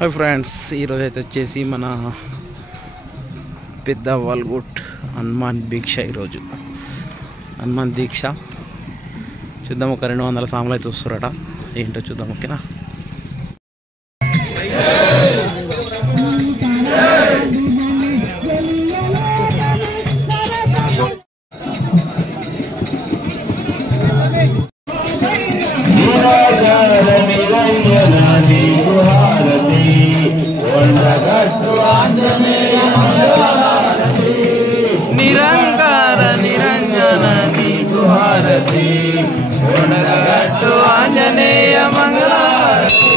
Hi friends, ఈరోజు అయితే వచ్చేసి మన పెద్ద వాల్గుట్ హనుమాన్ దీక్ష. ఈరోజు హనుమాన్ దీక్ష చూద్దాం. ఒక 200 సాములు అయితే వస్తారట. ఏంటో చూద్దాం. ఓకేనా? నిరంకార నిరంజన నీకు హారతి, కొండగట్టు ఆంజనేయ మంగళారతి.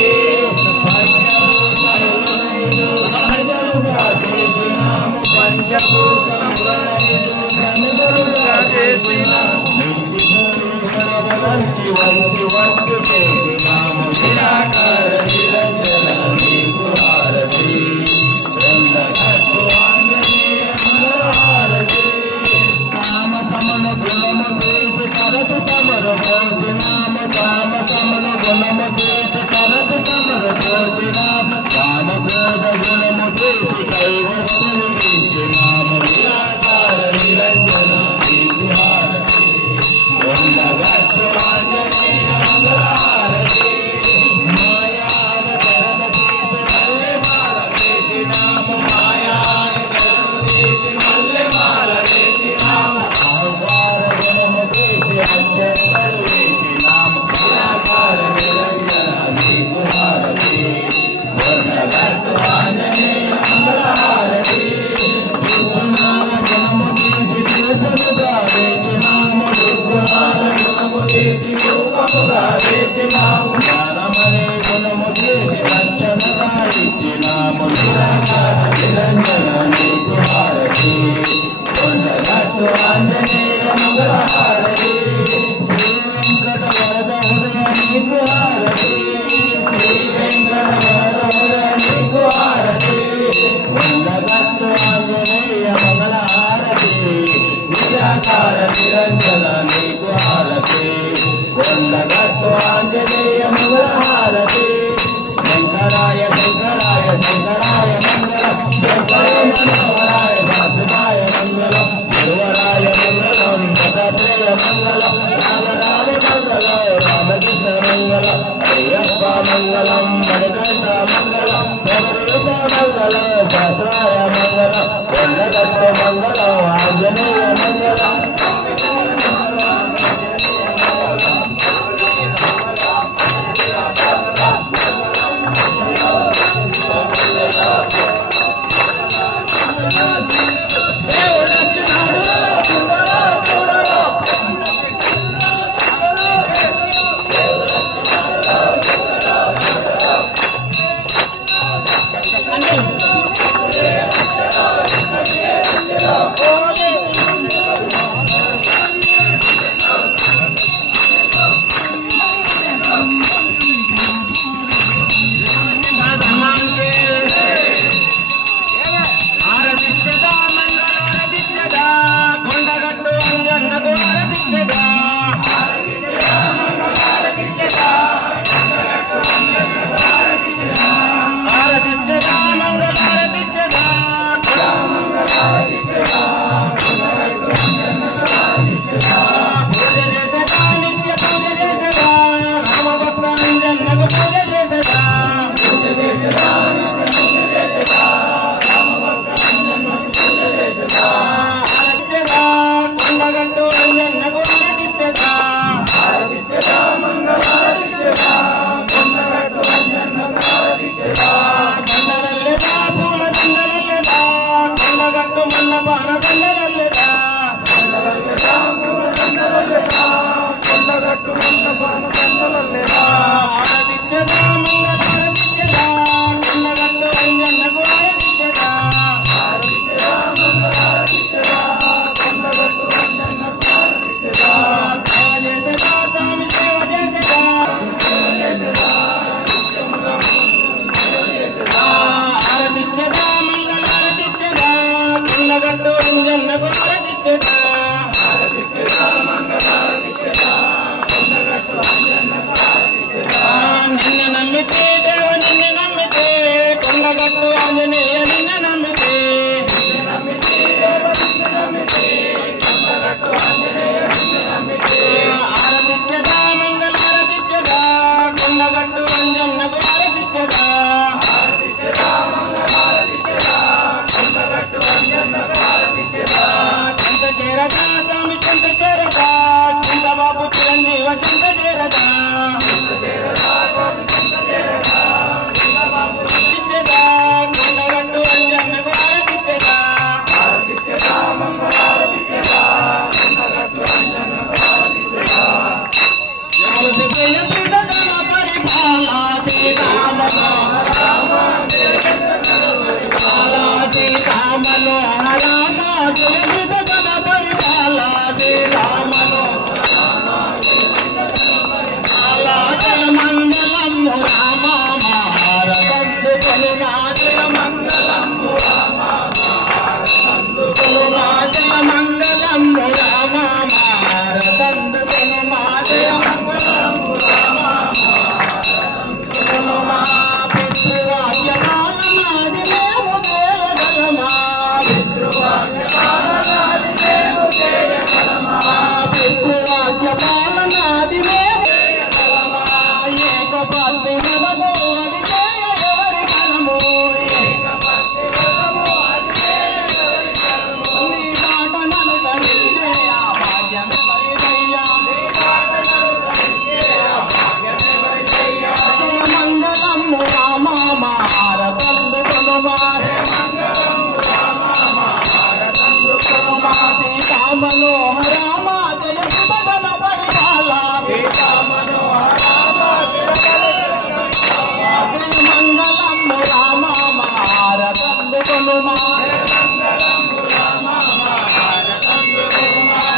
నిన్న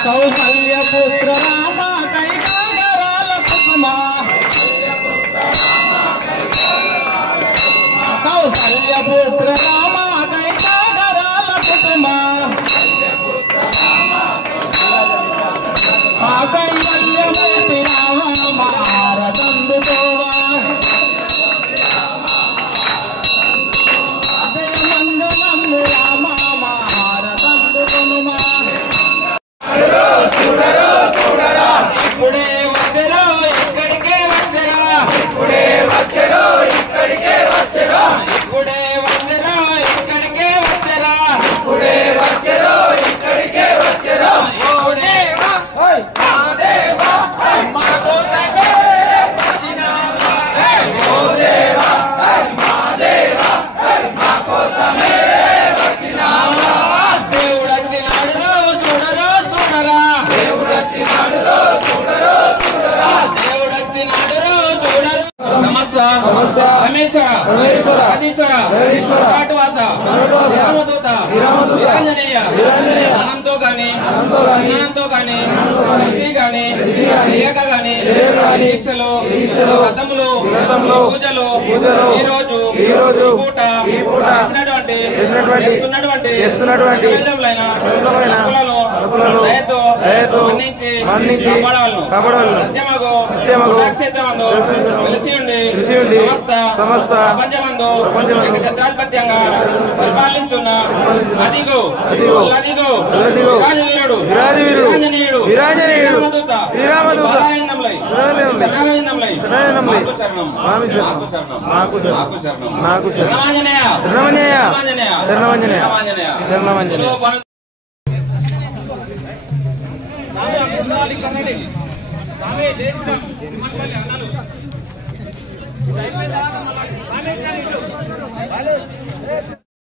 कौसल्य पुत्र राम कैकागराल कुसुमा कौसल्य पुत्र राम कैकागराल कुसुमा कैवल्य मूर्ति राम मारतंदुतोवा जय मंगलम राम मारतंदुतनुमा ఇప్పుడే వచ్చరా ఇక్కడికే వచ్చరా ఇప్పుడే వచ్చరా ఇక్కడికే వచ్చరా ఇప్పుడే వచ్చరా ఇక్కడికే వచ్చరా ఇప్పుడే వచ్చరా ఇక్కడికే వచ్చరా ఓ దేవా ఓయ్ మా దేవా మా కోసమే వచ్చినావా ఓ దేవా మా దేవా మా కోసమే వచ్చినావా దేవుడు వచ్చినాడు చూడరా చూడరా దేవుడు వచ్చినాడు సమస్య రమేశ్వర ఆదిశ్వర కాటవాస రామదూత వీరాంజనేయ అనంతో గాని కలిసి గాని లేక గాని దీక్షలు వ్రతములు పూజలు ఈ రోజు పూట చేస్తున్నటువంటి దయతో మన్నించి కాపాడవలను సత్యమగు క్షేత్రమందు వెలిసి ఉండి సమస్త ప్రపంచమందు ఏకఛత్రాధిపత్యంగా పరిపాలించున్న అదిగో రాజవీరుడు వీరాంజనేయుడు శ్రీరామదూత మాకు శరణం